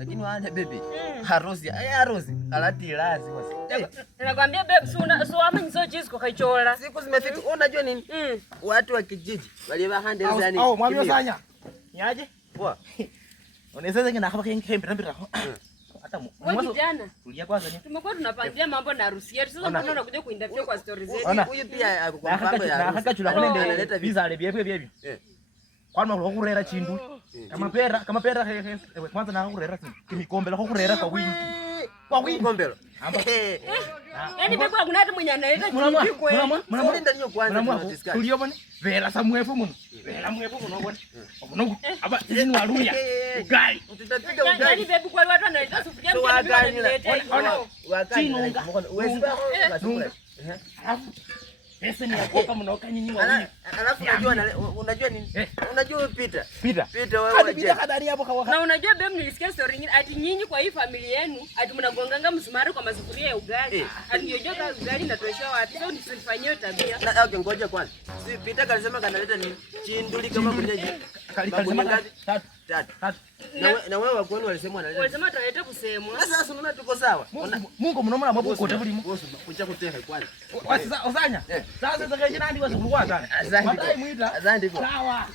Lakini wale baby. Harusi, harusi. Alati lazi basi. Nakwambia babe, so ama nizo jisko kaichola. Siku zimefika. Unajua nini? Watu wa kijiji waliwa handle yani. Au mwambie sanya. Niaje? Poa. Unaweza ngina hapa kembira. Hata mwanzo jana. Tulia kwanza ni. Tumekuwa tunapangia mambo na harusi yetu. Sasa mbona unakuja kuinterfere kwa stories zetu? Huyu pia kwa mambo ya harusi. Akachula kule analeta visa ale bie. Kwani unakurera chindu. Kama pera kwanza na kurera kimikombe la kurera kwa wingi. Kwa wingi kombelo. Yaani bego kuna hata mwenye analeta chindu kweli. Mnaenda niyo kwanza discuss. Tulio bwana. Vera samwefu muno. Vera mwefu muno bwana. Muno aba ni waluya. Ugali. Tutapiga ugali. Yaani bego kwa watu analeta sufuria mtu analeta. Wakati. Wewe pesa ni yako kama unaoka nyinyi wawili. Alafu unajua nini? Unajua Peter wewe waje. Kadari hapo kwa na unajua babe, nilisikia story nyingine ati nyinyi kwa hii familia yenu ati mnagonganga msumari kwa masufuria ya ugali. Ati ndio joka ugali na tuesha wapi? Sasa usifanyie tabia. Na okay, ngoja kwanza. Si Peter kalisema kanaleta nini? Chinduli kama kunyaji. Kalisema tatu. Na wewe wa kwenu walisema analeta. Walisema ataleta kusemwa. Sasa unaona tuko sawa. Mungu mnaona mambo kote buli mu. Kucha kutehe kwanza. Sasa usanya. Sasa sasa kaje nandi wasungwa sana. Asante. Sawa.